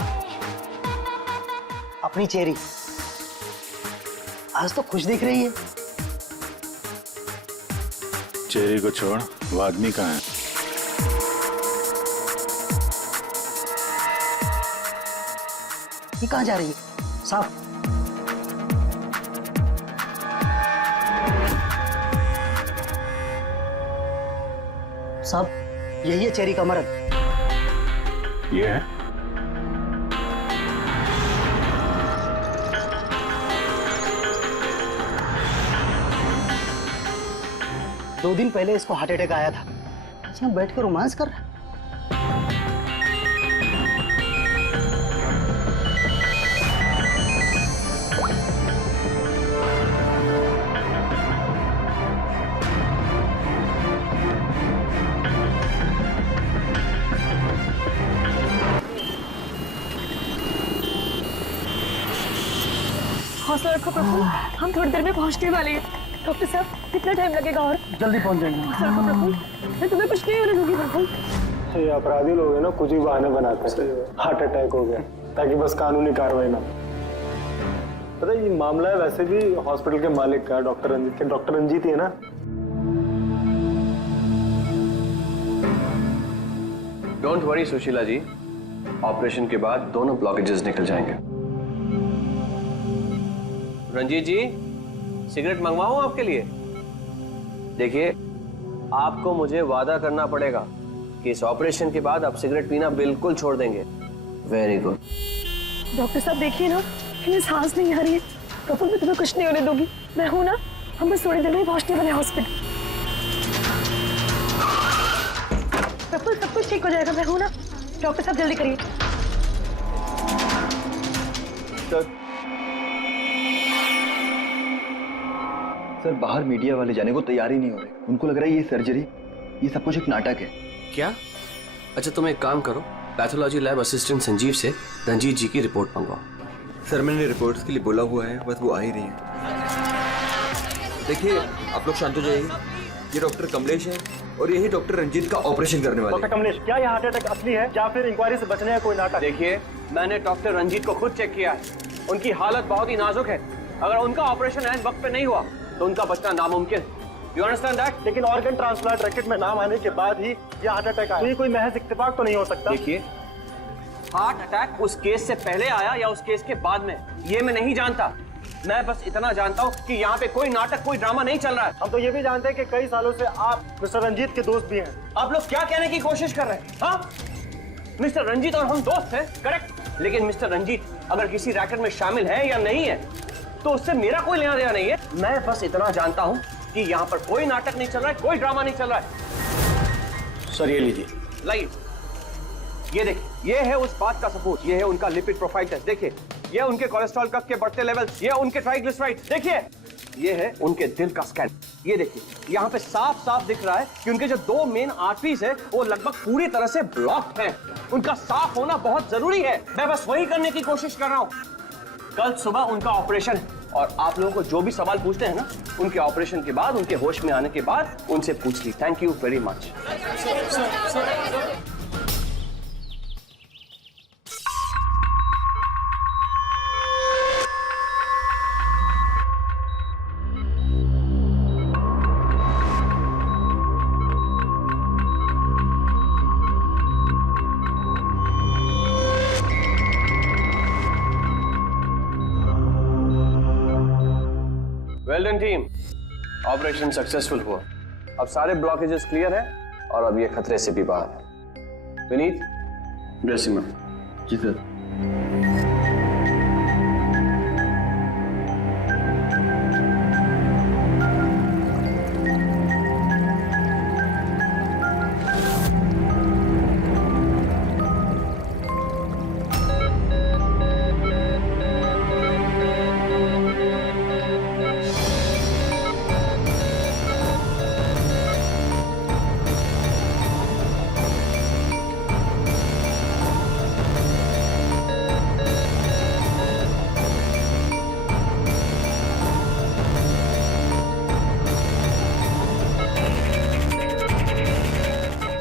साहब, अपनी चेरी आज तो खुश दिख रही है। चेरी को छोड़, वो आदमी कहाँ है? ये कहाँ जा रही है साहब? साहब, यही है चेरी का मर्द। ये है? दो दिन पहले इसको हार्ट अटैक आया था, इसमें बैठ कर रोमांस कर रहा है। हौसला रखो प्रफुल्ल, हम थोड़ी देर में पहुंचने वाले हैं। डॉक्टर साहब, कितना टाइम लगेगा और? जल्दी पहुंच जाएंगे। हौसला रखो प्रफुल्ल, मैं तुम्हें कुछ नहीं होने दूंगी प्रफुल्ल। ये अपराधी लोग हैं ना, कुछ ही बहाने बनाते हैं। हार्ट अटैक हो गया ताकि बस कानूनी कार्रवाई ना। पता है ये मामला है वैसे भी हॉस्पिटल के मालिक का, डॉक्टर रंजीत के। डॉक्टर रंजीत ही है ना? Don't worry Sushila ji, operation के बाद दोनों ब्लॉकेजेस निकल जाएंगे। रंजीत जी, सिगरेट मंगवाऊं आपके लिए? देखिए, आपको मुझे वादा करना पड़ेगा कि इस ऑपरेशन के बाद आप सिगरेट पीना बिल्कुल छोड़ देंगे। Very good. डॉक्टर साहब देखिए ना, इन्हें सांस नहीं आ रही है। प्रफुल्ल, मैं तुम्हें कुछ नहीं होने दूंगी, मैं हूं ना। हम बस थोड़ी देर में पहुंचने वाले हॉस्पिटल। प्रफुल्ल, सब कुछ ठीक हो जाएगा, मैं हूं ना। डॉक्टर साहब जल्दी करिए। सर, बाहर मीडिया वाले जाने को तैयार ही नहीं हो रहे। उनको लग रहा है ये सर्जरी, ये सब कुछ एक नाटक है। क्या? अच्छा, तुम एक काम करो, पैथोलॉजी लैब असिस्टेंट संजीव से रंजीत जी की रिपोर्ट मंगवाओ। सर, मैंने रिपोर्ट्स के लिए बोला हुआ है, बस वो आ ही रही है। देखिए, आप लोग शांत हो जाइए। ये डॉक्टर कमलेश है और यही डॉक्टर रंजीत का ऑपरेशन करने वाले। डॉक्टर कमलेश, क्या ये हार्ट अटैक असली है या फिर इंक्वायरी से बचने का कोई नाटक? देखिए, मैंने डॉक्टर रंजीत को खुद चेक किया है। उनकी हालत बहुत ही नाजुक है। अगर उनका ऑपरेशन ऐन वक्त पे नहीं हुआ तो उनका बचना नामुमकिन। You understand that? लेकिन ऑर्गन ट्रांसप्लांट रैकेट में नाम आने के बाद ही ये हार्ट अटैक आया। तो ये कोई महज इत्तेफाक तो नहीं हो सकता। देखिए, हार्ट अटैक उस केस से पहले आया या उस केस के बाद में, ये मैं नहीं जानता। मैं बस इतना जानता हूँ कि यहाँ पे कोई नाटक, कोई ड्रामा नहीं चल रहा है। हम तो ये भी जानते हैं कि कई सालों से आप मिस्टर रंजीत के दोस्त भी हैं। आप लोग क्या कहने की कोशिश कर रहे हैं? हाँ, मिस्टर रंजीत और हम दोस्त हैं, करेक्ट। लेकिन मिस्टर रंजीत अगर किसी रैकेट में शामिल है या नहीं है तो उससे मेरा कोई लेना देना नहीं है। मैं बस इतना जानता हूँ कि यहाँ पर कोई नाटक नहीं चल रहा है, कोई ड्रामा नहीं चल रहा है। सर, ये लीजिए। लाइए, ये देखिए, ये है उस बात का सबूत। ये है उनका लिपिड प्रोफाइल टेस्ट। देखिए, ये उनके कोलेस्ट्रॉल कफ के बढ़ते लेवल्स, ये उनके ट्राइग्लिसराइड्स। देखिए, ये है उनके दिल का स्कैन। ये देखिए, यहाँ पे साफ साफ दिख रहा है कि उनके जो दो मेन आर्टरीज है वो लगभग पूरी तरह से ब्लॉक्ड हैं। उनका साफ होना बहुत जरूरी है। मैं बस वही करने की कोशिश कर रहा हूँ। कल सुबह उनका ऑपरेशन है और आप लोगों को जो भी सवाल पूछते हैं ना, उनके ऑपरेशन के बाद, उनके होश में आने के बाद उनसे पूछ ली। Thank you very much. Well done team, operation successful हुआ। अब सारे ब्लॉकेजेस क्लियर हैं और अब ये खतरे से भी बाहर है। विनीत, ड्रेसिंग में। जी सर।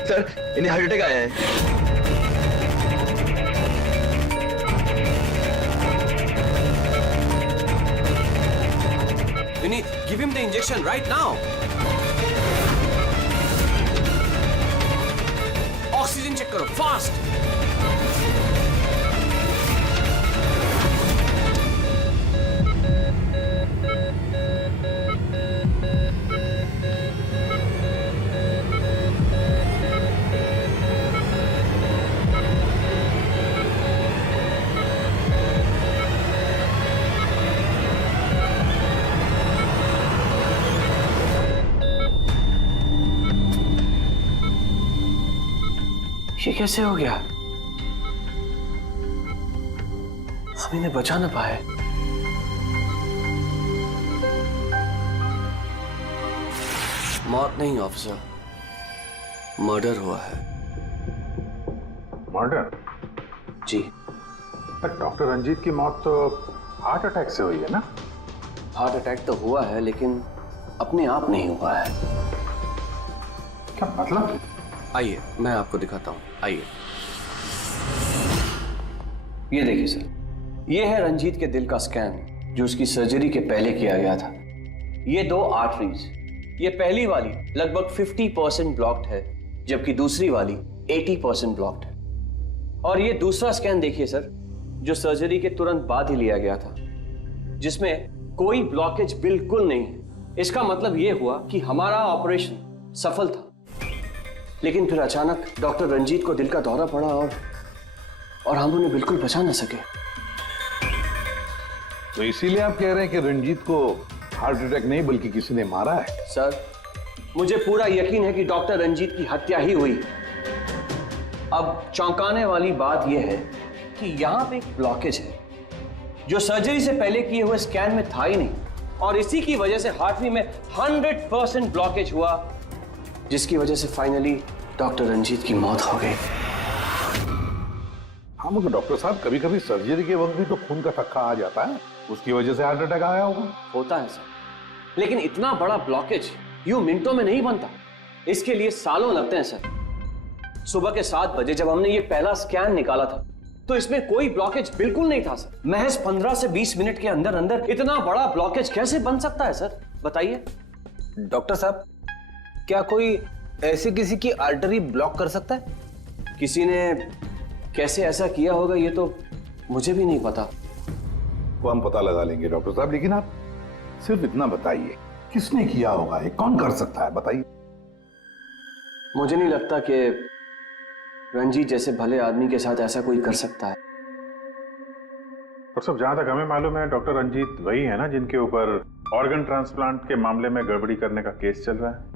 सर, इन्हें हार्ट अटैक आया है। Give him the injection right now. Oxygen check करो फास्ट। ये कैसे हो गया? हम इन्हें बचा ना पाए। मौत नहीं ऑफिसर, मर्डर हुआ है। मर्डर? जी। पर डॉक्टर रंजीत की मौत तो हार्ट अटैक से हुई है ना? हार्ट अटैक तो हुआ है लेकिन अपने आप नहीं हुआ है। क्या मतलब? आइए मैं आपको दिखाता हूं, आइए। ये देखिए सर, ये है रंजीत के दिल का स्कैन जो उसकी सर्जरी के पहले किया गया था। ये दो आर्टरीज, ये पहली वाली लगभग 50% ब्लॉक्ड है जबकि दूसरी वाली 80% ब्लॉक्ड है। और ये दूसरा स्कैन देखिए सर, जो सर्जरी के तुरंत बाद ही लिया गया था, जिसमें कोई ब्लॉकेज बिल्कुल नहीं है। इसका मतलब ये हुआ कि हमारा ऑपरेशन सफल था। लेकिन फिर अचानक डॉक्टर रंजीत को दिल का दौरा पड़ा और हम उन्हें बिल्कुल बचा न सके। तो इसीलिए आप कह रहे हैं कि रंजीत को हार्ट अटैक नहीं बल्कि किसी ने मारा है? सर, मुझे पूरा यकीन है कि डॉक्टर रंजीत की हत्या ही हुई। अब चौंकाने वाली बात यह है कि यहां पे एक ब्लॉकेज है जो सर्जरी से पहले किए हुए स्कैन में था ही नहीं, और इसी की वजह से हार्टरी में 100% ब्लॉकेज हुआ, जिसकी वजह से फाइनली डॉक्टर रंजीत की मौत हो गई। हाँ मगर डॉक्टर साहब, कभी कभी सर्जरी के वक्त भी तो खून का थक्का आ जाता है, उसकी वजह से हार्ट अटैक आया होगा। होता है सर, लेकिन इतना बड़ा ब्लॉकेज यूं मिनटों में नहीं बनता, इसके लिए सालों लगते हैं सर। सुबह के 7 बजे जब हमने ये पहला स्कैन निकाला था तो इसमें कोई ब्लॉकेज बिल्कुल नहीं था सर। महज 15 से 20 मिनट के अंदर अंदर इतना बड़ा ब्लॉकेज कैसे बन सकता है सर, बताइए। डॉक्टर साहब, क्या कोई ऐसे किसी की आर्टरी ब्लॉक कर सकता है? किसी ने कैसे ऐसा किया होगा ये तो मुझे भी नहीं पता। वो हम पता लगा लेंगे डॉक्टर साहब, लेकिन आप सिर्फ इतना बताइए, किसने किया होगा, ये कौन कर सकता है, बताइए। मुझे नहीं लगता कि रंजीत जैसे भले आदमी के साथ ऐसा कोई कर सकता है। और सब जहां तक हमें मालूम है डॉक्टर रंजीत वही है ना जिनके ऊपर ऑर्गन ट्रांसप्लांट के मामले में गड़बड़ी करने का केस चल रहा है?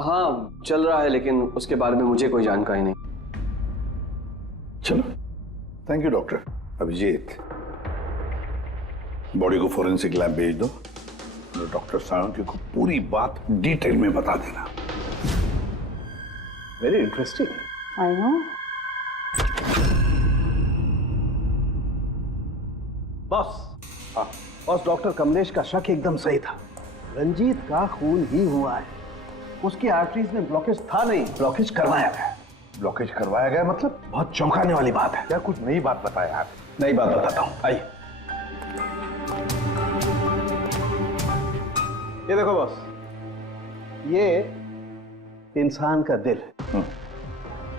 हाँ चल रहा है, लेकिन उसके बारे में मुझे कोई जानकारी नहीं। चलो, thank you doctor. Abhijit, body को फोरेंसिक लैब भेज दो और डॉक्टर साळुंखे को पूरी बात डिटेल में बता देना। Very interesting. I know. Boss, हाँ बॉस, डॉक्टर कमलेश का शक एकदम सही था। रंजीत का खून ही हुआ है, उसकी आर्टरीज में ब्लॉकेज था नहीं, ब्लॉकेज करवाया गया। ब्लॉकेज करवाया गया मतलब? बहुत चौंकाने वाली बात है। क्या कुछ नई बात बताया आप? नई बात बताता हूं, आइए। ये देखो बॉस, ये इंसान का दिल है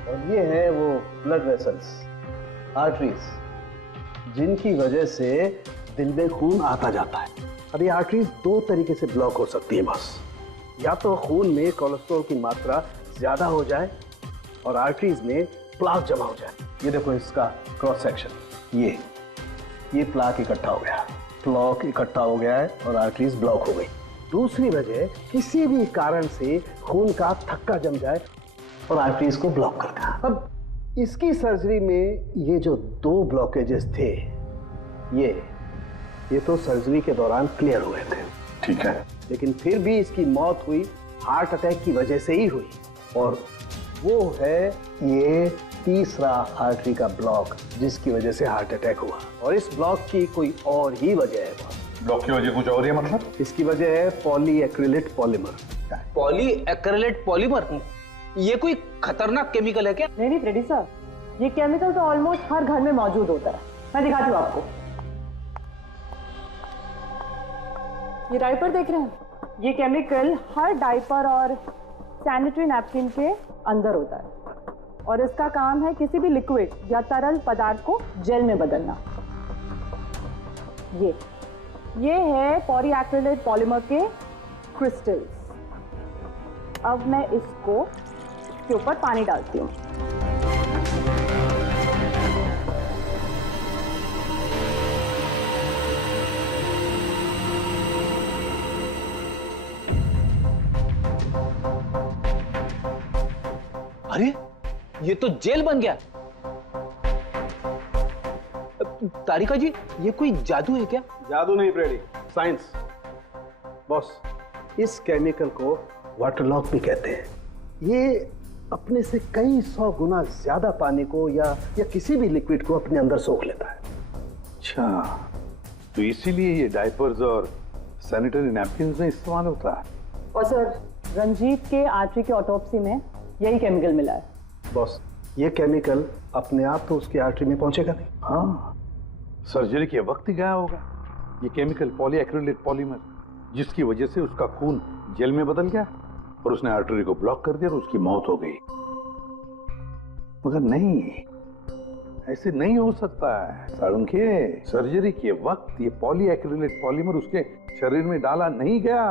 और ये है वो ब्लड वेसल्स, आर्टरीज, जिनकी वजह से दिल में खून आता जाता है। अब ये आर्टरीज 2 तरीके से ब्लॉक हो सकती है बॉस। या तो खून में कोलेस्ट्रॉल की मात्रा ज्यादा हो जाए और आर्टरीज में प्लाक जमा हो जाए। ये देखो इसका क्रॉस सेक्शन, ये प्लाक इकट्ठा हो गया, प्लाक इकट्ठा हो गया है और आर्टरीज ब्लॉक हो गई। दूसरी वजह, किसी भी कारण से खून का थक्का जम जाए और आर्टरीज को ब्लॉक कर देना। अब इसकी सर्जरी में ये जो 2 ब्लॉकेजेस थे, ये तो सर्जरी के दौरान क्लियर हुए थे, ठीक है, लेकिन फिर भी इसकी मौत हुई हार्ट अटैक की वजह से ही हुई। और वो है ये तीसरा आर्टरी का ब्लॉक, जिसकी वजह से हार्ट अटैक हुआ। और इस ब्लॉक की कोई और ही वजह है। ब्लॉक की वजह कुछ और है मतलब? इसकी वजह है पॉलीएक्रिलेट पॉलीमर। Polyacrylate polymer? ये कोई खतरनाक केमिकल है क्या? नहीं फ्रेडी साहब, ये केमिकल तो ऑलमोस्ट हर घर में मौजूद होता है। मैं दिखाती हूँ आपको। ये डायपर देख रहे हैं, ये केमिकल हर डायपर और सैनिटरी नैपकिन के अंदर होता है और इसका काम है किसी भी लिक्विड या तरल पदार्थ को जेल में बदलना। ये है पॉलीएक्रिलेट पॉलीमर के क्रिस्टल्स। अब मैं इसको इसके ऊपर पानी डालती हूँ। अरे ये तो जेल बन गया। तारिका जी, ये कोई जादू है क्या? जादू नहीं ब्रेडी, साइंस। बॉस, इस केमिकल को वाटर लॉक भी कहते हैं। ये अपने से कई 100 गुना ज्यादा पानी को या किसी भी लिक्विड को अपने अंदर सोख लेता है। अच्छा, तो इसीलिए ये डायपर्स और सैनिटरी नैपकिन में इस्तेमाल होता है। और सर, रंजीत के आर्टरी के ऑटोप्सी में यही केमिकल मिला है। बॉस, ये केमिकल अपने आप तो उसकी आर्टरी में पहुंचेगा नहीं। हाँ, सर्जरी के वक्त ही गया होगा। ये केमिकल पॉलीएक्रिलेट पॉलीमर, जिसकी वजह से उसका खून जेल में बदल गया और उसने आर्टरी को ब्लॉक कर दिया और उसकी मौत हो गई। मगर नहीं, ऐसे नहीं हो सकता है साळुंखे। सर्जरी के वक्त ये पॉलीएक्रिलेट पॉलीमर उसके शरीर में डाला नहीं गया।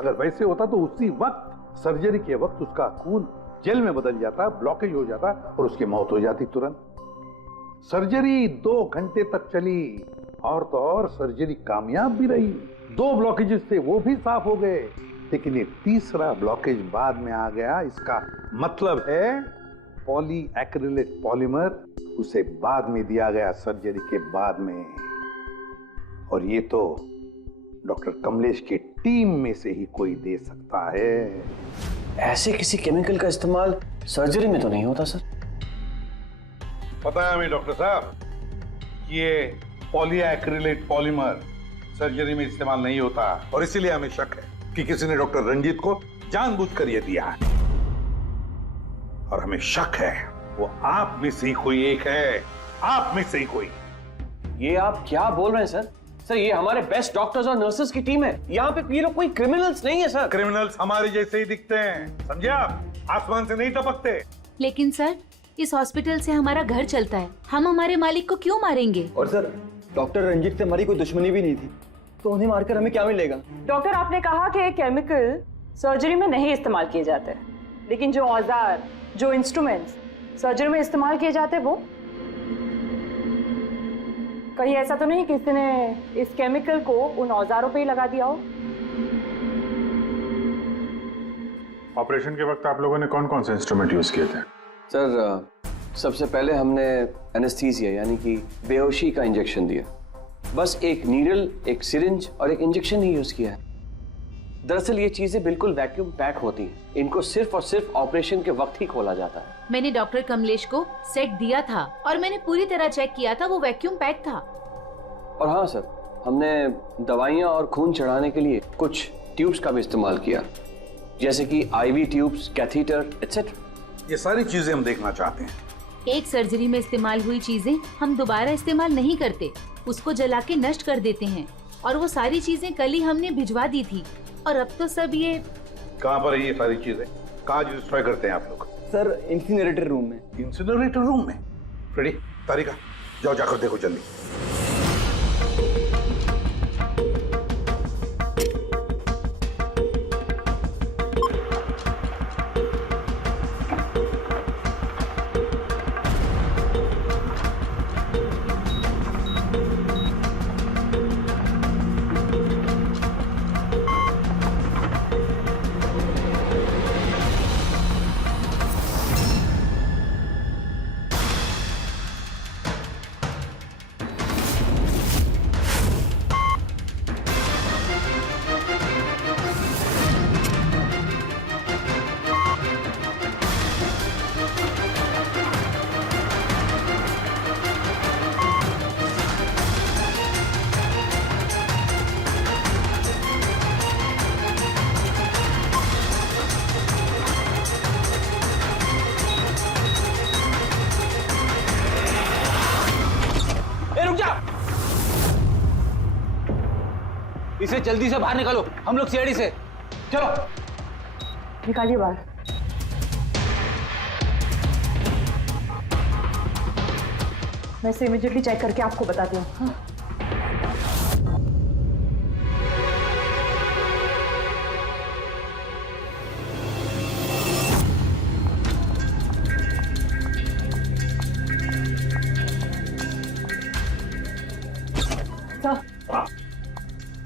अगर वैसे होता तो उसी वक्त सर्जरी के वक्त उसका खून जेल में बदल जाता, ब्लॉकेज हो जाता और उसकी मौत हो जाती तुरंत। सर्जरी 2 घंटे तक चली और तो और सर्जरी कामयाब भी रही। 2 ब्लॉकेजेस थे, वो भी साफ हो गए, लेकिन ये तीसरा ब्लॉकेज बाद में आ गया। इसका मतलब है पॉलीएक्रिलेट पॉलीमर उसे बाद में दिया गया, सर्जरी के बाद में। और ये तो डॉक्टर कमलेश की टीम में से ही कोई दे सकता है। ऐसे किसी केमिकल का इस्तेमाल सर्जरी में तो नहीं होता सर। पता है हमें डॉक्टर साहब, ये पॉलीएक्रिलेट पॉलीमर सर्जरी में इस्तेमाल नहीं होता और इसीलिए हमें शक है कि किसी ने डॉक्टर रंजीत को जानबूझकर ये दिया है। और हमें शक है वो आप में से ही कोई एक है, आप में से ही कोई। ये आप क्या बोल रहे हैं सर? सर, ये हमारे बेस्ट डॉक्टर्स और नर्सेस की टीम है। यहाँ पे ये लोग कोई क्रिमिनल्स नहीं है सर। क्रिमिनल्स हमारे जैसे ही दिखते हैं, समझे आप? आसमान से नहीं टपकते। लेकिन सर, इस हॉस्पिटल से हमारा घर चलता है, हम हमारे मालिक को क्यों मारेंगे? और सर, डॉक्टर रंजीत से हमारी कोई दुश्मनी भी नहीं थी, तो उन्हें मारकर हमें क्या मिलेगा? डॉक्टर, आपने कहा कि केमिकल सर्जरी में नहीं इस्तेमाल किए जाते, लेकिन जो औजार, जो इंस्ट्रूमेंट्स सर्जरी में इस्तेमाल किए जाते वो कहीं ऐसा तो नहीं किसी ने इस केमिकल को उन औजारों पे ही लगा दिया हो? ऑपरेशन के वक्त आप लोगों ने कौन कौन से इंस्ट्रूमेंट यूज किए थे? सर, सबसे पहले हमने एनेस्थीसिया यानी कि बेहोशी का इंजेक्शन दिया। बस एक नीडल, एक सिरिंज और एक इंजेक्शन ही यूज किया है। दरअसल ये चीजें बिल्कुल वैक्यूम पैक होती हैं। इनको सिर्फ और सिर्फ ऑपरेशन के वक्त ही खोला जाता है। मैंने डॉक्टर कमलेश को सेट दिया था और मैंने पूरी तरह चेक किया था, वो वैक्यूम पैक था। और हाँ सर, हमने दवाइयाँ और खून चढ़ाने के लिए कुछ ट्यूब्स का भी इस्तेमाल किया, जैसे कि IV ट्यूब्स, कैथीटर एटसेट्रा। ये सारी चीजें हम देखना चाहते हैं। एक सर्जरी में इस्तेमाल हुई चीजें हम दोबारा इस्तेमाल नहीं करते, उसको जला के नष्ट कर देते हैं। और वो सारी चीजें कल ही हमने भिजवा दी थी और अब तो सब ये। कहाँ पर है ये सारी चीजें? कहाँ डिस्ट्रॉय करते हैं आप लोग? सर, इंसिनरेटर रूम में। इंसिनरेटर रूम में? फ्रेडी, तारिका, जाओ जाकर देखो जल्दी। इसे जल्दी से बाहर निकालो, हम लोग सीआईडी से। चलो निकालिए बाहर। मैं इसे इमीडिएटली चेक करके आपको बताती हूँ। हाँ?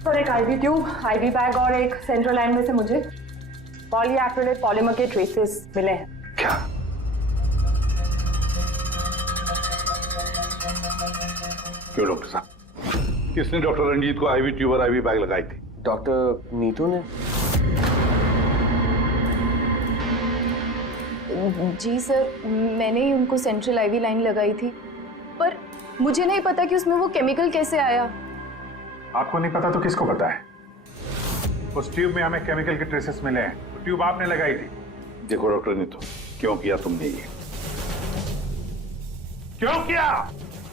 सर एक आईवी ट्यूब, आईवी बैग और एक सेंट्रल लाइन में से मुझे पॉलीएक्रिलेट पॉलीमर के ट्रेसेस मिले हैं। क्या? क्यों डॉक्टर साहब, किसने डॉक्टर रंजीत को आईवी ट्यूब और आईवी बैग लगाई थी? डॉक्टर नीतू ने। जी सर, मैंने ही उनको सेंट्रल आईवी लाइन लगाई थी, पर मुझे नहीं पता कि उसमें वो केमिकल कैसे आया। आपको नहीं पता तो किसको पता है? उस ट्यूब में हमें केमिकल के ट्रेसेस मिले हैं। तो ट्यूब आपने लगाई थी। देखो डॉक्टर नीतू, क्यों किया तुमने ये? क्यों किया?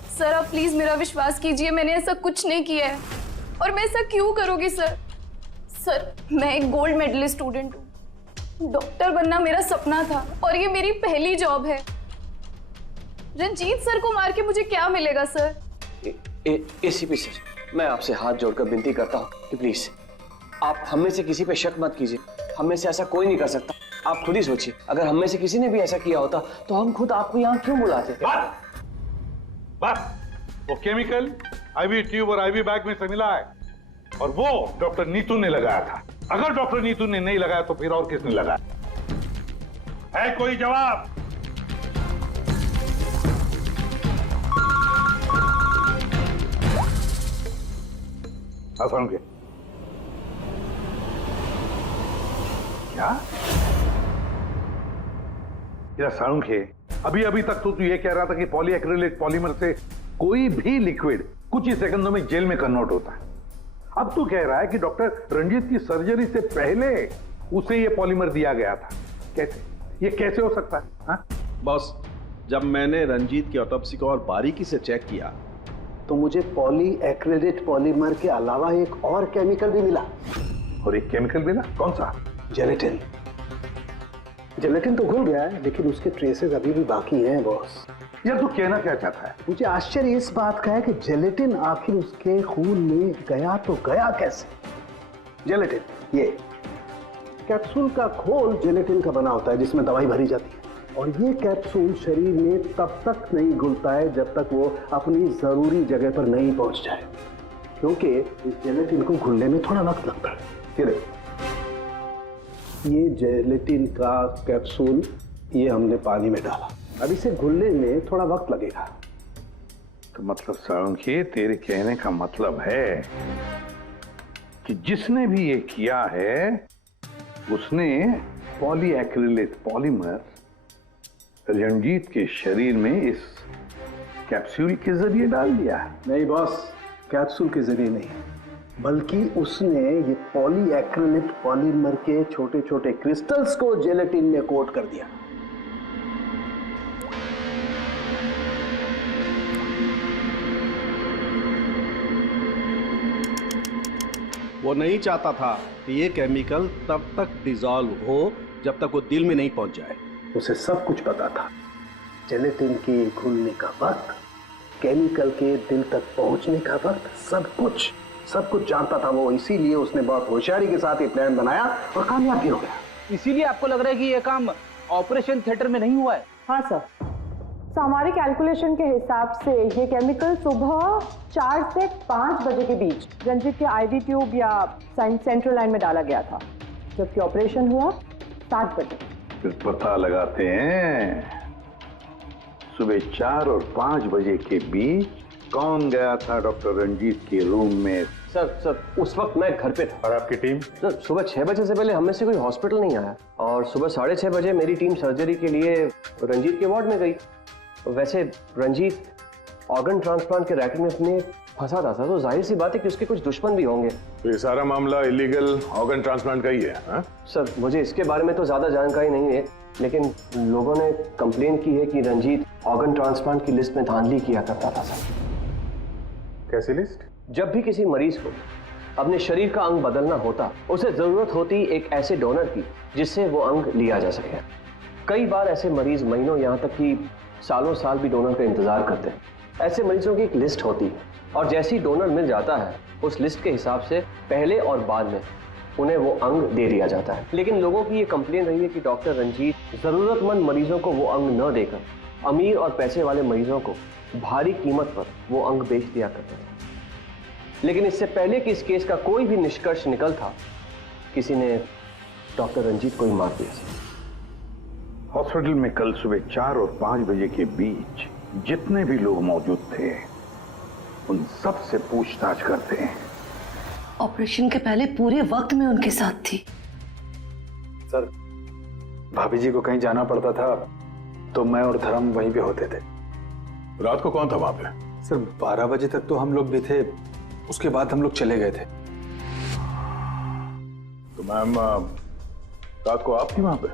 सर आप प्लीज मेरा विश्वास कीजिए, मैंने ऐसा कुछ नहीं किया है। और मैं ऐसा क्यों करूंगी सर? सर मैं एक गोल्ड मेडलिस्ट स्टूडेंट हूँ, डॉक्टर बनना मेरा सपना था और ये मेरी पहली जॉब है। रंजीत सर को मार के मुझे क्या मिलेगा सर? एसीपी सर, मैं आपसे हाथ जोड़कर विनती करता हूँ कि प्लीज आप हम में से किसी पे शक मत कीजिए। हम में से ऐसा कोई नहीं कर सकता। आप खुद ही सोचिए, अगर हम में से किसी ने भी ऐसा किया होता तो हम खुद आपको यहाँ क्यों बुलाते? बस वो केमिकल आईवी ट्यूब और आईवी बैग में से मिला है और वो डॉक्टर नीतू ने लगाया था। अगर डॉक्टर नीतू ने नहीं लगाया तो फिर और किसने लगाया? है कोई जवाब? असंख्य क्या सारुंखे, अभी अभी तक तो तू ये कह रहा था कि पॉलीएक्रिलेट पॉलीमर से कोई भी लिक्विड कुछ ही सेकंडों में जेल में कन्वर्ट होता है। अब तू कह रहा है कि डॉक्टर रंजीत की सर्जरी से पहले उसे ये पॉलीमर दिया गया था। कैसे? ये कैसे हो सकता है? हाँ? बॉस, जब मैंने रंजीत की ऑटोप्सी को और बारीकी से चेक किया तो मुझे पॉलीएक्रिलेट पॉलीमर के अलावा एक और केमिकल भी मिला। और एक केमिकल मिला? कौन सा? जेलेटिन। जेलेटिन तो घुल गया है, लेकिन उसके ट्रेसेस अभी भी बाकी हैं बॉस। यार तू कहना क्या चाहता है? मुझे आश्चर्य इस बात का है कि जेलेटिन आखिर उसके खून में गया तो गया कैसे? जेलेटिन, ये कैप्सूल का खोल जेलेटिन का बना होता है जिसमें दवाई भरी जाती है, और ये कैप्सूल शरीर में तब तक नहीं घुलता है जब तक वो अपनी जरूरी जगह पर नहीं पहुंच जाए, क्योंकि इस जेलेटिन को घुलने में थोड़ा वक्त लगता है। ये देखो, ये जेलेटिन का कैप्सूल ये हमने पानी में डाला, अब इसे घुलने में थोड़ा वक्त लगेगा। तो मतलब सारुंखे, तेरे कहने का मतलब है कि जिसने भी ये किया है उसने पॉलीएक्रिलेट पॉलीमर रंजीत के शरीर में इस कैप्सूल के जरिए डाल दिया। नहीं बॉस, कैप्सूल के जरिए नहीं, बल्कि उसने ये पॉलीएक्रिलेट पॉलीमर के छोटे छोटे क्रिस्टल्स को जेलेटिन में कोट कर दिया। वो नहीं चाहता था कि ये केमिकल तब तक डिसॉल्व हो जब तक वो दिल में नहीं पहुंच जाए। उसे सब कुछ पता था, जेलेटिन के घुलने का वक्त, केमिकल के दिल तक पहुंचने का वक्त, सब कुछ जानता था वो। इसीलिए उसने बहुत होशियारी के साथ ये प्लान बनाया और कामयाब भी हो गया। इसीलिए आपको लग रहा है कि ये काम ऑपरेशन थिएटर में नहीं हुआ है? हाँ सर, तो हमारे कैलकुलेशन के हिसाब से ये केमिकल सुबह 4 से 5 बजे के बीच रंजीत के आईवी ट्यूब या सेंट्रल लाइन में डाला गया था, जबकि ऑपरेशन हुआ 7 बजे। फिर पता लगाते हैं सुबह 4 और 5 बजे के बीच कौन गया था डॉक्टर रंजीत के रूम में। सर उस वक्त मैं घर पे था। और आपकी टीम? सर सुबह 6 बजे से पहले हम में से कोई हॉस्पिटल नहीं आया, और सुबह 6:30 बजे मेरी टीम सर्जरी के लिए रंजीत के वार्ड में गई। वैसे रंजीत ऑर्गन ट्रांसप्लांट के रैकेट में फंसा था, तो जाहिर सी बात है कि उसके कुछ दुश्मन भी होंगे। तो ये सारा मामला इलीगल ऑर्गन ट्रांसप्लांट का ही है? हा? सर मुझे इसके बारे में तो ज्यादा जानकारी नहीं है, लेकिन लोगों ने कंप्लेन की है कि रंजीत ऑर्गन ट्रांसप्लांट की लिस्ट में धांधली किया करता था। सर कैसी लिस्ट? जब भी किसी मरीज को अपने शरीर का अंग बदलना होता, उसे जरूरत होती एक ऐसे डोनर की जिससे वो अंग लिया जा सके। कई बार ऐसे मरीज महीनों यहाँ तक कि सालों साल भी डोनर का इंतजार करते हैं। ऐसे मरीजों की एक लिस्ट होती है और जैसे ही डोनर मिल जाता है उस लिस्ट के हिसाब से पहले और बाद में उन्हें वो अंग दे दिया जाता है। लेकिन लोगों की ये कंप्लेन रही है कि डॉक्टर रंजीत जरूरतमंद मरीजों को वो अंग न देकर अमीर और पैसे वाले मरीजों को भारी कीमत पर वो अंग बेच दिया करते थे। लेकिन इससे पहले कि इस केस का कोई भी निष्कर्ष निकल था, किसी ने डॉक्टर रंजीत को ही मार दिया। हॉस्पिटल में कल सुबह 4 और 5 बजे के बीच जितने भी लोग मौजूद थे उन सब से पूछताछ करते हैं। ऑपरेशन के पहले पूरे वक्त में उनके साथ थी। सर, भाभी जी को कहीं जाना पड़ता था तो मैं और धर्म वहीं पे होते थे। रात को कौन था वहां पे? सर 12 बजे तक तो हम लोग भी थे, उसके बाद हम लोग चले गए थे। तो मैम रात को आप थी वहां पे?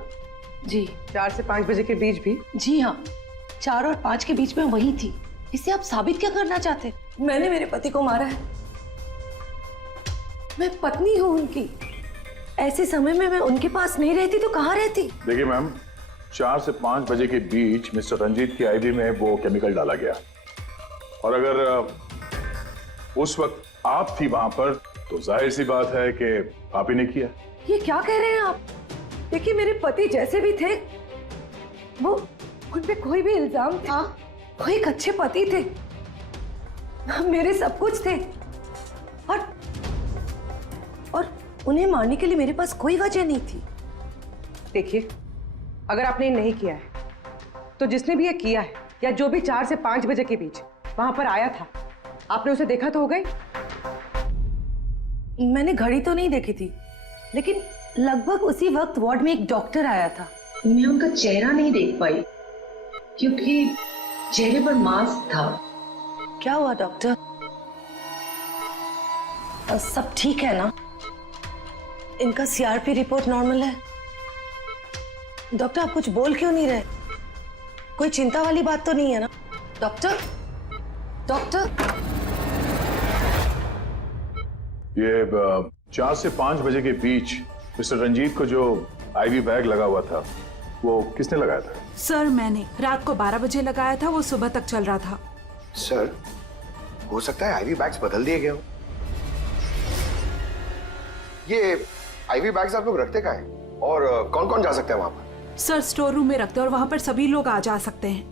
जी। 4 से 5 बजे के बीच भी? जी हाँ, 4 और 5 के बीच में वही थी। इससे आप साबित क्या करना चाहते? मैंने मेरे पति को मारा है, मैं पत्नी हूँ उनकी। ऐसे समय में मैं उनके पास नहीं रहती तो कहाँ रहती? देखिए मैम, 4 से 5 बजे के बीच मिस्टर रंजीत की आईवी में वो केमिकल डाला गया, और अगर उस वक्त आप थी वहां पर तो जाहिर सी बात है कि आप ही ने किया। ये क्या कह रहे हैं आप? देखिए, मेरे पति जैसे भी थे, वो उन पे कोई भी इल्जाम था, वो एक अच्छे पति थे, मेरे सब कुछ थे, और उन्हें मारने के लिए मेरे पास कोई वजह नहीं थी। देखिए, अगर आपने नहीं किया है तो जिसने भी ये किया है या जो भी 4 से 5 बजे के बीच वहां पर आया था, आपने उसे देखा तो हो गई? मैंने घड़ी तो नहीं देखी थी, लेकिन लगभग उसी वक्त वार्ड में एक डॉक्टर आया था। मैं उनका चेहरा नहीं देख पाई क्योंकि चेहरे पर मास्क था। क्या हुआ डॉक्टर? सब ठीक है ना? इनका सीआरपी रिपोर्ट नॉर्मल है। डॉक्टर, आप कुछ बोल क्यों नहीं रहे? कोई चिंता वाली बात तो नहीं है ना? Doctor, doctor. ये 4 से 5 बजे के बीच मिस्टर रंजीत को जो आईवी बैग लगा हुआ था वो किसने लगाया था? सर, मैंने रात को 12 बजे लगाया था, वो सुबह तक चल रहा था। सर, हो सकता है आईवी बैग्स बदल दिए गए हो। ये आईवी बैग्स आप लोग रखते कहाँ हैं? और कौन कौन जा सकता है वहां पर? सर, स्टोर रूम में रखते हैं और वहां पर सभी लोग आ जा सकते हैं।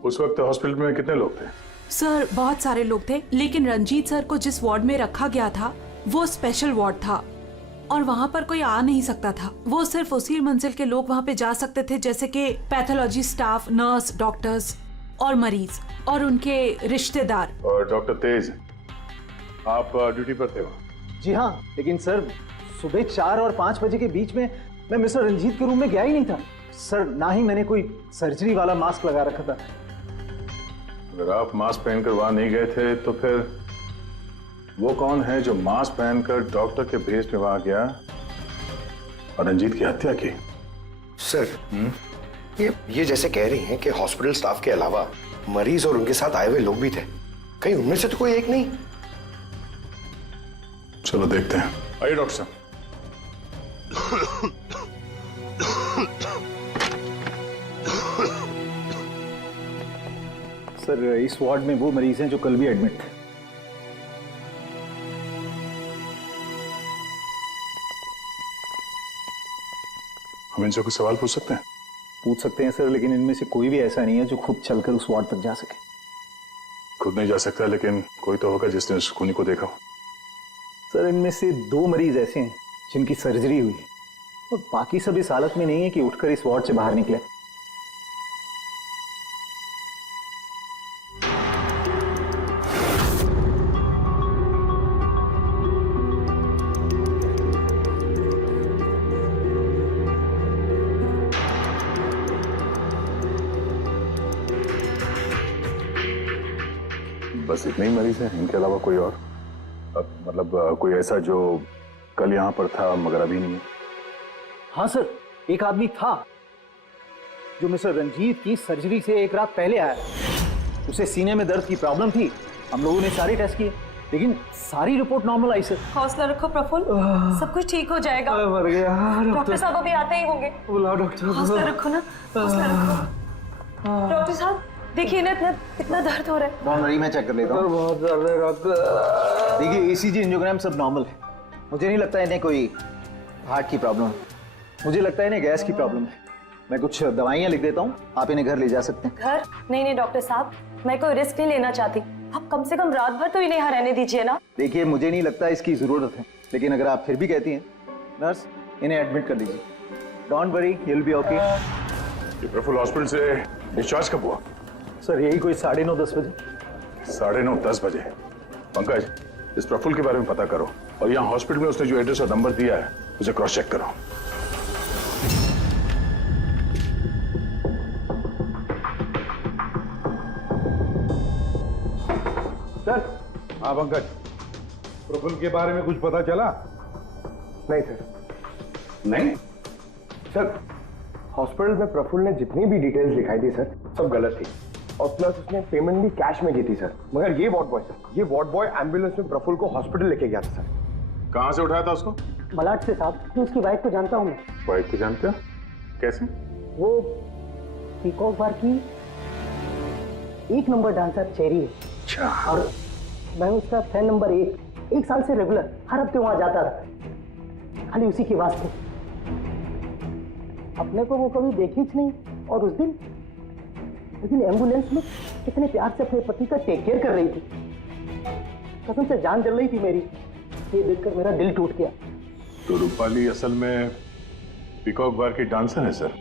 उस वक्त हॉस्पिटल में कितने लोग थे? सर, बहुत सारे लोग थे, लेकिन रंजीत सर को जिस वार्ड में रखा गया था वो स्पेशल वार्ड था और वहां पर कोई आ नहीं सकता था। वो सिर्फ उसी मंजिल के लोग वहां पे जा सकते थे, जैसे कि पैथोलॉजी स्टाफ, नर्स, डॉक्टर्स और मरीज और उनके रिश्तेदार। और डॉक्टर तेज, आप ड्यूटी पर थे वहाँ? जी हाँ, लेकिन सर सुबह 4 और 5 बजे के बीच में मैं मिस्टर रंजीत के रूम में गया ही नहीं था सर। ना ही मैंने कोई सर्जरी वाला मास्क लगा रखा था। अगर आप मास्क पहनकर वहां नहीं गए थे तो फिर वो कौन है जो मास्क पहनकर डॉक्टर के भेस में वहां गया और रंजीत की हत्या की? सर, ये जैसे कह रही हैं कि हॉस्पिटल स्टाफ के अलावा मरीज और उनके साथ आए हुए लोग भी थे, कहीं उनमें से तो कोई एक नहीं? चलो देखते हैं। आइए डॉक्टर साहब। सर, इस वार्ड में वो मरीज हैं जो कल भी एडमिट थे। हम इनसे कुछ सवाल पूछ सकते हैं? पूछ सकते हैं सर, लेकिन इनमें से कोई भी ऐसा नहीं है जो खुद चलकर उस वार्ड तक जा सके। खुद नहीं जा सकता, लेकिन कोई तो होगा जिसने उस खूनी को देखा हो। सर, इनमें से 2 मरीज ऐसे हैं जिनकी सर्जरी हुई है और बाकी सब इस हालत में नहीं है कि उठकर इस वार्ड से बाहर निकले। बस इतने ही मरीज हैं, इनके अलावा कोई और? मतलब कोई ऐसा जो कल यहाँ पर था मगर अभी नहीं है? हाँ सर, एक आदमी था जो मिस्टर रंजीत की सर्जरी से 1 रात पहले आया। उसे सीने में दर्द की प्रॉब्लम थी। हम लोगों ने सारे टेस्ट किए लेकिन सारी रिपोर्ट नॉर्मल आई सर। हौसला रखो प्रफुल्ल, सब कुछ ठीक हो जाएगा। मर गया डॉक्टर साहब अभी आते ही होंगे। बुलाओ डॉक्टर। हौसला रखो ना, हौसला रखो। डॉक्टर साहब देखिए ना, इतना दर्द हो रहा है। डॉन वरी, मैं चेक कर लेता हूँ। बहुत दर्द है डॉक्टर। देखिए ईसीजी, एंजियोग्राम सब नॉर्मल है। मुझे नहीं लगता इन्हें कोई हार्ट की प्रॉब्लम है, मुझे लगता है इन्हें गैस की प्रॉब्लम है। मैं कुछ दवाइयाँ लिख देता हूँ, आप इन्हें घर ले जा सकते हैं। घर? नहीं डॉक्टर साहब, मैं कोई रिस्क नहीं लेना चाहती। आप कम से कम रात भर तो इन्हें यहाँ रहने दीजिए ना। देखिए मुझे नहीं लगता इसकी जरूरत है, लेकिन अगर आप फिर भी कहती हैं नर्स, इन्हें एडमिट कर लीजिए। Don't worry, you will be okay. ये प्रफुल्ल हॉस्पिटल से डिस्चार्ज कब हुआ? सर यही कोई 9:30-10 बजे। 9:30-10 बजे। पंकज, इस प्रफुल्ल के बारे में पता करो और यहाँ हॉस्पिटल में उसने जो एड्रेस और नंबर दिया है उसे क्रॉस चेक करो। सर। हाँ पंकज, प्रफुल्ल के बारे में कुछ पता चला? नहीं सर। नहीं सर, हॉस्पिटल में प्रफुल्ल ने जितनी भी डिटेल्स दिखाई थी सर, सब गलत थी और प्लस उसने पेमेंट भी कैश में की थी सर। मगर ये वार्ड बॉय सर, ये वार्ड बॉय एम्बुलेंस में प्रफुल्ल को हॉस्पिटल लेके गया था सर। कहाँ से उठाया था उसको? मलाड से साहब, मैं उसकी वाइफ को जानता हूँ। वाइफ को जानते हो? कैसे? वो पीकॉक बार की 1 नंबर डांसर चेरी है। अच्छा। और मैं उसका फैन नंबर 1 साल से रेगुलर हर हफ्ते वहां जाता था, खाली उसी के वास्ते। अपने को वो कभी देखी ही नहीं, और उस दिन एम्बुलेंस में कितने प्यार से अपने पति का टेक केयर कर रही थी। कसम से जान जल रही थी मेरी। ये देखकर मेरा दिल टूट गया। तो रूपाली असल में पीकॉक बार की डांसर है सर,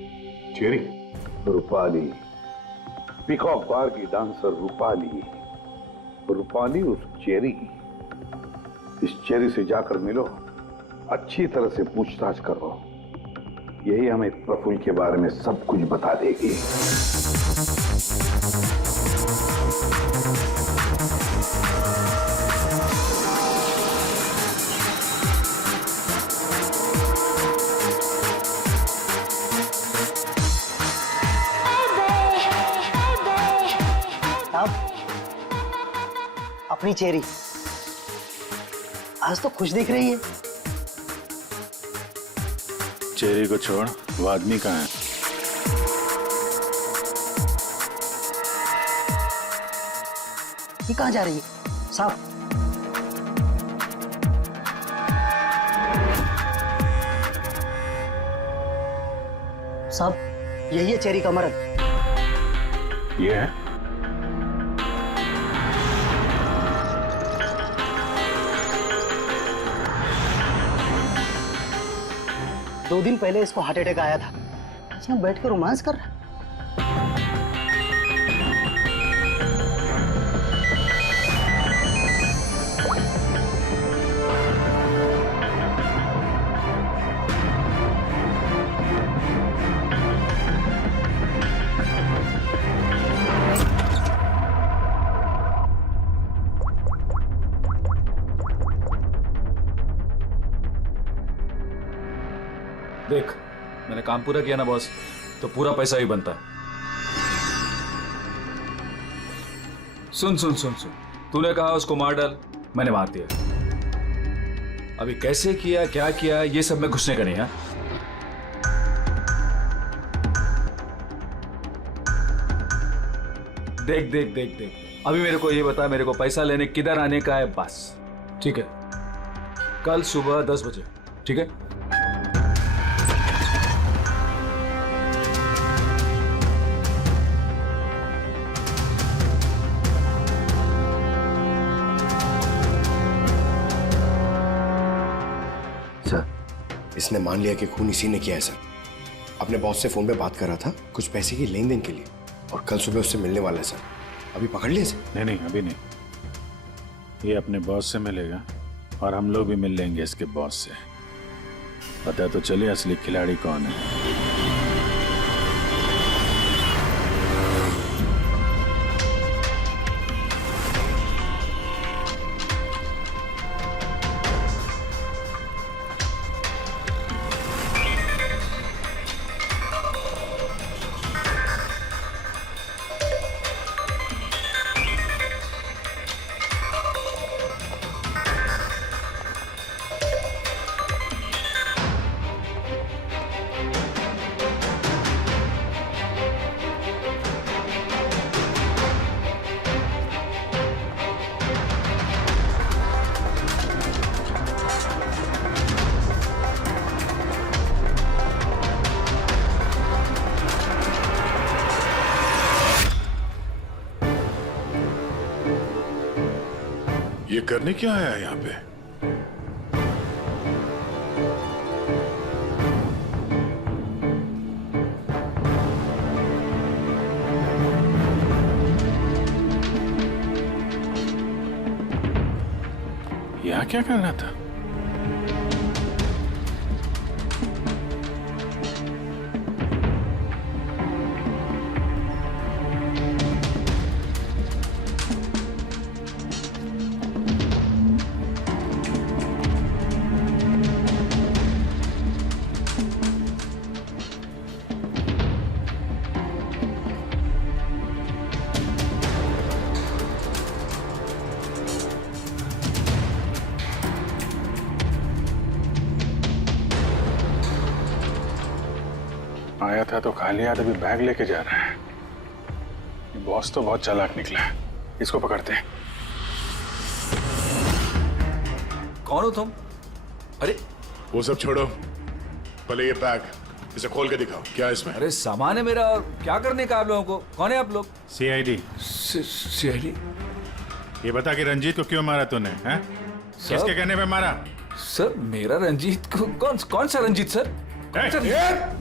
चेरी। रूपाली, पीकॉक बार की डांसर रूपाली। रूपाली उस चेरी, इस चेरी से जाकर मिलो, अच्छी तरह से पूछताछ करो, यही हमें प्रफुल्ल के बारे में सब कुछ बता देगी। अपनी चेरी आज तो खुश दिख रही है। चेरी को छोड़, वो आदमी कहाँ है? ये कहाँ जा रही है साहब? साहब यही है चेरी का मर्द। ये है? दो दिन पहले इसको हार्ट अटैक आया था, इसमें बैठ कर रोमांस कर रहा है। देख, मैंने काम पूरा किया ना बॉस, तो पूरा पैसा ही बनता है। सुन सुन सुन सुन, तूने कहा उसको मार डाल, मैंने मार दिया। अभी कैसे किया, क्या किया, ये सब में घुसने का नहीं है। देख देख देख देख, अभी मेरे को ये बता, मेरे को पैसा लेने किधर आने का है बस, ठीक है? कल सुबह 10 बजे, ठीक है? इसने मान लिया कि खून इसी ने किया है सर। अपने बॉस से फोन पे बात कर रहा था कुछ पैसे की लेन देन के लिए, और कल सुबह उससे मिलने वाला है सर। अभी पकड़ लिए सर? नहीं, अभी नहीं। ये अपने बॉस से मिलेगा और हम लोग भी मिल लेंगे इसके बॉस से। पता तो चले असली खिलाड़ी कौन है। ये करने क्या आया है यहाँ पे? यहाँ क्या करना था? आया था तो खाली हाथ अभी बैग लेके जा रहा है। ये बॉस तो बहुत चालाक निकला है। इसको पकड़ते हैं। कौन हो तुम? अरे वो सब छोड़ो, पहले ये बैग इसे खोल के दिखाओ, क्या है इसमें? अरे सामान है मेरा, और क्या करने का आप लोगों को? कौन है आप लोग? सीआईडी। सीआईडी? ये बता कि रंजीत को क्यों मारा तूने? हैं? किसके कहने पे मारा? सर मेरा रंजीत को कौन सा रंजीत सर? कौन सा रंजीत?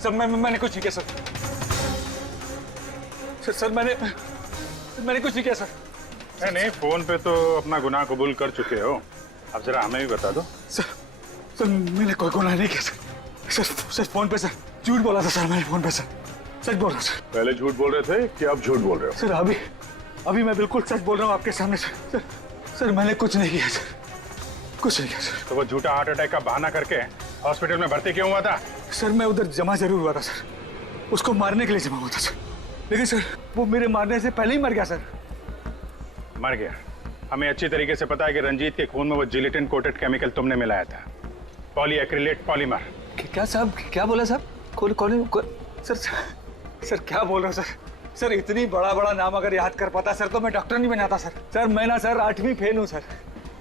सर मैंने कुछ नहीं किया सर। सर मैंने कुछ नहीं किया सर। नहीं, फोन पे तो अपना गुनाह कबूल कर चुके हो। अब जरा हमें भी बता दो। सर मैंने कोई गुनाह नहीं किया सर। सर फोन पे सर झूठ बोला था सर। मैंने फोन पे सच बोल रहा हूँ सर। पहले झूठ बोल रहे थे कि अब झूठ बोल रहे हो? सर अभी मैं बिल्कुल सच बोल रहा हूँ आपके सामने सर। सर मैंने कुछ नहीं किया सर, कुछ नहीं किया सर। तो वो झूठा हार्ट अटैक का बहाना करके हॉस्पिटल में भर्ती क्यों हुआ था? सर मैं उधर जमा जरूर हुआ था सर, उसको मारने के लिए जमा हुआ था सर, लेकिन सर वो मेरे मारने से पहले ही मर गया सर। मर गया? हमें अच्छी तरीके से पता है कि रंजीत के खून में वो जिलेटिन कोटेड केमिकल तुमने मिलाया था, पॉलीएक्रिलेट पॉलीमर। क्या साहब, क्या बोला साहब? कौन? सर क्या बोल रहे हो सर? सर इतनी बड़ा नाम अगर याद कर पाता सर तो मैं डॉक्टर नहीं बनाता सर। सर मैं ना सर 8वीं फेल हूँ सर,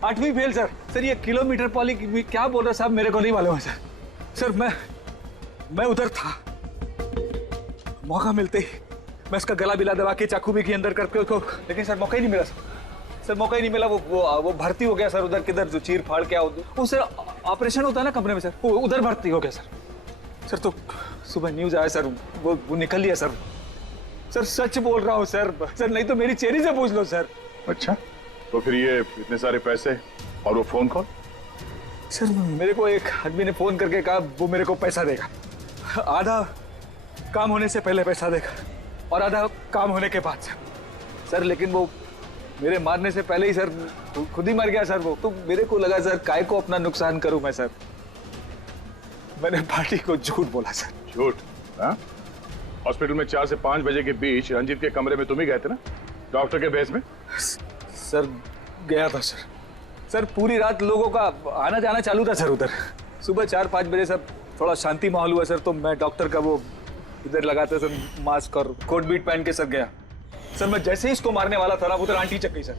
8वीं फेल सर। सर ये किलोमीटर पॉली क्या बोल रहे हो साहब? मेरे को नहीं मालूम है सर। सर मैं उधर था, मौका मिलते ही मैं उसका गला बिला दबा के चाकू भी की अंदर करके उसको, लेकिन सर मौका ही नहीं मिला सर। मौका ही नहीं मिला। वो भर्ती हो गया सर उधर, किधर जो चीर फाड़ के वो सर ऑपरेशन होता है ना कमरे में सर, वो उधर भर्ती हो गया सर। तो सुबह न्यूज आया सर, वो निकल लिया सर। सर सच बोल रहा हूँ सर। नहीं तो मेरी चेरी से पूछ लो सर। अच्छा, तो फिर ये इतने सारे पैसे और वो फोन कॉल? सर मेरे को एक आदमी ने फोन करके कहा वो मेरे को पैसा देगा, आधा काम होने से पहले पैसा देगा और आधा काम होने के बाद सर। लेकिन वो मेरे मारने से पहले ही सर खुद ही मर गया सर। वो तो मेरे को लगा सर काय को अपना नुकसान करूं मैं सर। मैंने पार्टी को झूठ बोला सर। झूठ? हाँ, हॉस्पिटल में 4 से 5 बजे के बीच रंजीत के कमरे में तुम ही गए थे ना, डॉक्टर के बेस में? सर गया था सर। सर पूरी रात लोगों का आना जाना चालू था सर उधर। सुबह 4-5 बजे सर थोड़ा शांति माहौल हुआ सर, तो मैं डॉक्टर का वो इधर लगाते सर मास्क और कोट बीट पहन के सर गया सर। मैं जैसे ही इसको मारने वाला था ना उधर आंटी चक गई सर।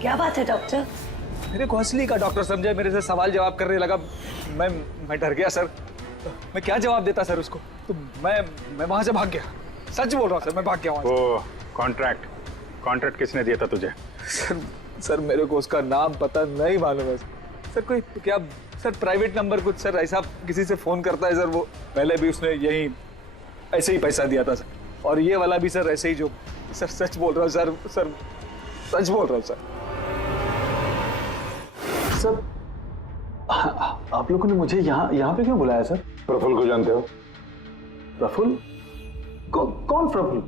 क्या बात है डॉक्टर? मेरे को असली का डॉक्टर समझे, मेरे से सवाल जवाब करने लगा। मैं डर गया सर। मैं क्या जवाब देता सर उसको? तो मैं वहां से भाग गया। सच बोल रहा हूँ सर, मैं भाग गया वहां से। वो कॉन्ट्रैक्ट किसने दिया था तुझे? सर मेरे को उसका नाम पता नहीं मालूम है सर। कोई क्या सर प्राइवेट नंबर कुछ सर ऐसा किसी से फोन करता है सर। वो पहले भी उसने यही ऐसे ही पैसा दिया था सर, और ये वाला भी सर ऐसे ही। जो सर सच बोल रहा हूँ सर, सच बोल रहा हूँ सर। सर आप लोगों ने मुझे यहाँ पे क्यों बुलाया सर? प्रफुल्ल को जानते हो? प्रफुल्ल? कौन प्रफुल्ल?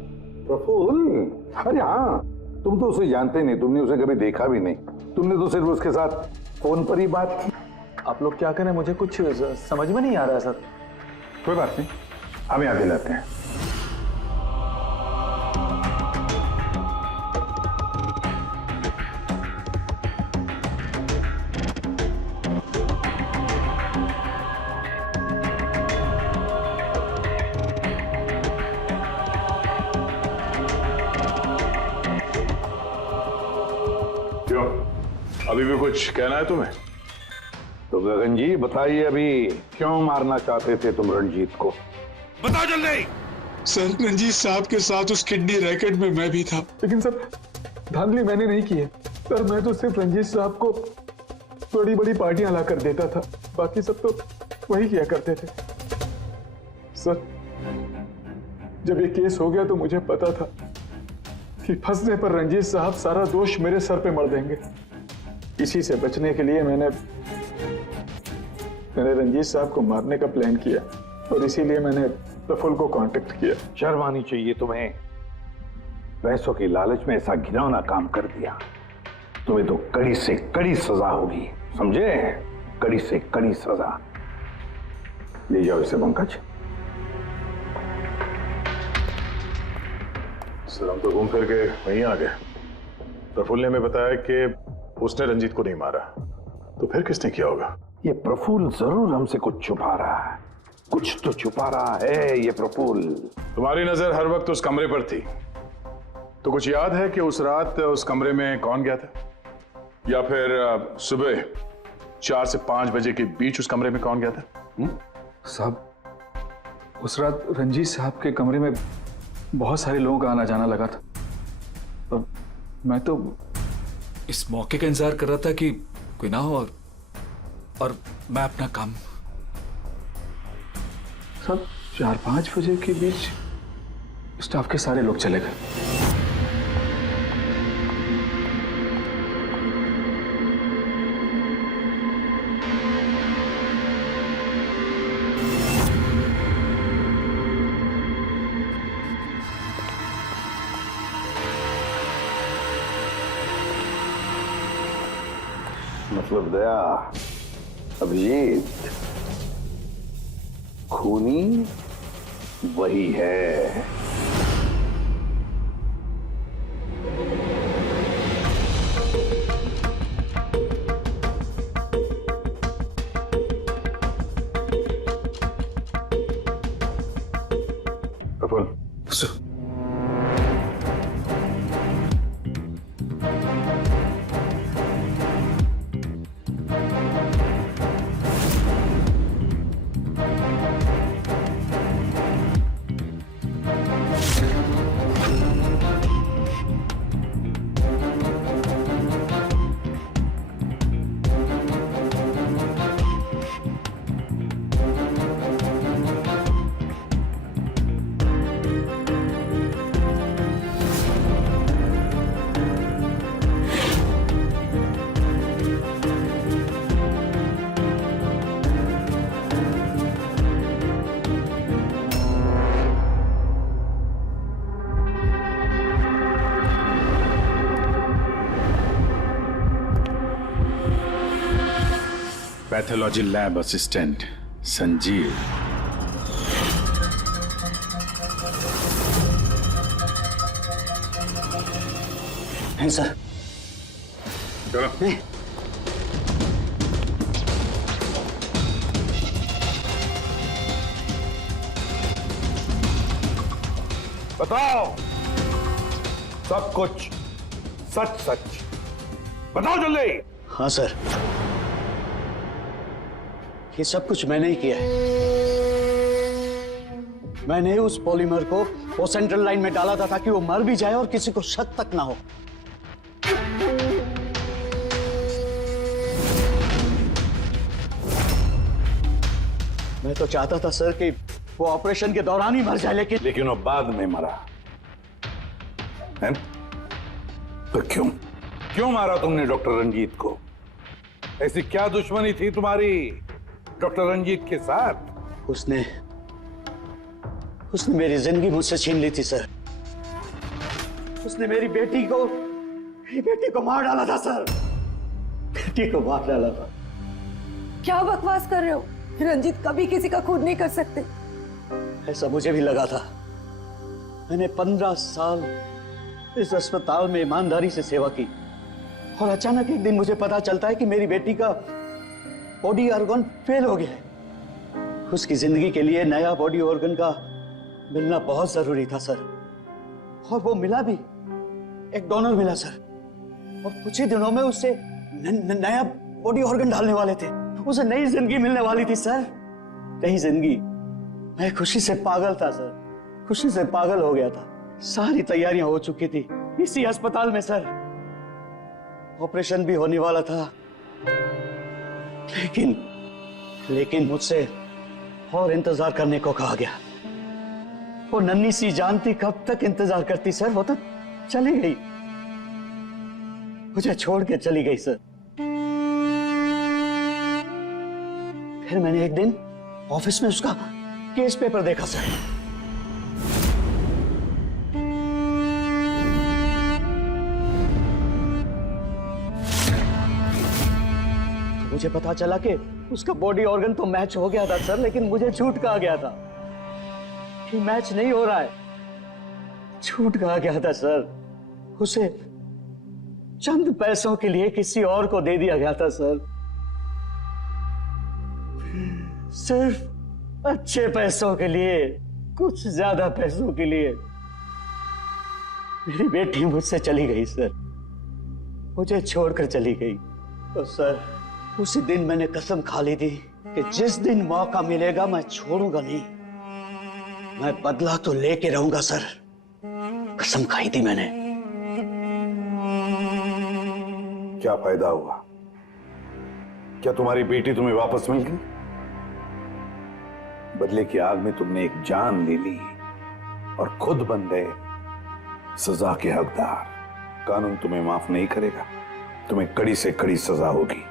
प्रफुल्ल? अरे हाँ, तुम तो उसे जानते नहीं, तुमने उसे कभी देखा भी नहीं। तुमने तो सिर्फ उसके साथ फोन पर ही बात की। आप लोग क्या करें, मुझे कुछ समझ में नहीं आ रहा है सर। कोई बात नहीं, हम यहाँ दिलाते हैं। क्यों, अभी भी कुछ कहना है तुम्हें? तो गगन जी बताइए, अभी क्यों मारना चाहते थे तुम रंजीत को? बता जल्दी। सर, रंजीत साहब के साथ उस किडनी रैकेट में मैं भी था। लेकिन सर, धांधली मैंने नहीं की है सर। मैं तो सिर्फ रंजीत साहब को बड़ी बड़ी पार्टियां ला कर देता था, बाकी सब तो वही किया करते थे सर। जब ये केस हो गया तो मुझे पता था कि फंसने पर रंजीत साहब सारा दोष मेरे सर पे मर देंगे। इसी से बचने के लिए मैंने रंजीत साहब को मारने का प्लान किया और इसीलिए मैंने प्रफुल्ल को कांटेक्ट किया। शर्म आनी चाहिए तुम्हें, पैसों की लालच में ऐसा घिनौना काम कर दिया। तुम्हें तो कड़ी से कड़ी सजा होगी, समझे? कड़ी से कड़ी सजा। ले जाओ इसे पंकज। सर, हम तो घूम फिर के वहीं आ गए। प्रफुल्ल ने हमें बताया कि उसने रंजीत को नहीं मारा, तो फिर किसने किया होगा? ये प्रफुल्ल जरूर हमसे कुछ छुपा रहा है, कुछ तो छुपा रहा है ये प्रफुल्ल। तुम्हारी नजर हर वक्त उस कमरे पर थी, तो कुछ याद है कि उस रात उस कमरे में कौन गया था? या फिर सुबह 4 से 5 बजे के बीच उस कमरे में कौन गया था? साहब, उस रात रंजीत साहब के कमरे में बहुत सारे लोगों का आना जाना लगा था, और मैं तो इस मौके का इंतजार कर रहा था कि कोई ना हो और मैं अपना काम। सब 4-5 बजे के बीच स्टाफ के सारे लोग चले गए। मतलब दया, अभिजीत, खूनी वही है। Praful, pathology lab assistant Sanjeev. हैं सर? चलो। बताओ सब कुछ, सच सच बताओ जल्दी। हाँ सर, ये सब कुछ मैंने ही किया है। मैंने उस पॉलीमर को वो सेंट्रल लाइन में डाला था ताकि वो मर भी जाए और किसी को शक तक ना हो। मैं तो चाहता था सर कि वो ऑपरेशन के दौरान ही मर जाए, लेकिन वो बाद में मरा है? तो क्यों मारा तुमने डॉक्टर रंजीत को? ऐसी क्या दुश्मनी थी तुम्हारी डॉक्टर रंजीत के साथ? उसने मेरी जिंदगी मुझसे छीन ली थी सर। उसने मेरी बेटी को मार डाला था सर। बेटी को मार डाला था। क्या बकवास कर रहे हो? रंजीत कभी किसी का खून नहीं कर सकते। ऐसा मुझे भी लगा था। मैंने 15 साल इस अस्पताल में ईमानदारी से सेवा की और अचानक एक दिन मुझे पता चलता है कि मेरी बेटी का बॉडी ऑर्गन फेल हो गया है। उसकी जिंदगी के लिए नया बॉडी ऑर्गन का मिलना बहुत जरूरी था सर, और वो मिला भी। एक डोनर मिला सर, और कुछ ही दिनों में उससे नया बॉडी ऑर्गन डालने वाले थे। उसे नई जिंदगी मिलने वाली थी सर, नई जिंदगी। मैं खुशी से पागल था सर, खुशी से पागल हो गया था। सारी तैयारियां हो चुकी थी इसी अस्पताल में सर, ऑपरेशन भी होने वाला था। लेकिन मुझसे और इंतजार करने को कहा गया। वो नन्ही सी जानती कब तक इंतजार करती सर, वो तो चली गई, मुझे छोड़ के चली गई सर। फिर मैंने एक दिन ऑफिस में उसका केस पेपर देखा सर। तो मुझे पता चला कि उसका बॉडी ऑर्गन तो मैच हो गया था सर, लेकिन मुझे झूठ कहा गया था कि मैच नहीं हो रहा है। झूठ कहा गया था सर, उसे चंद पैसों के लिए किसी और को दे दिया गया था सर। सिर्फ अच्छे पैसों के लिए, कुछ ज्यादा पैसों के लिए मेरी बेटी मुझसे चली गई सर, मुझे छोड़कर चली गई। तो सर उसी दिन मैंने कसम खा ली थी कि जिस दिन मौका मिलेगा मैं छोड़ूंगा नहीं, मैं बदला तो लेके रहूंगा सर, कसम खाई थी मैंने। क्या फायदा हुआ? क्या तुम्हारी बेटी तुम्हें वापस मिल गई? बदले की आग में तुमने एक जान ले ली और खुद बन गए सजा के हकदार। कानून तुम्हें माफ नहीं करेगा, तुम्हें कड़ी से कड़ी सजा होगी।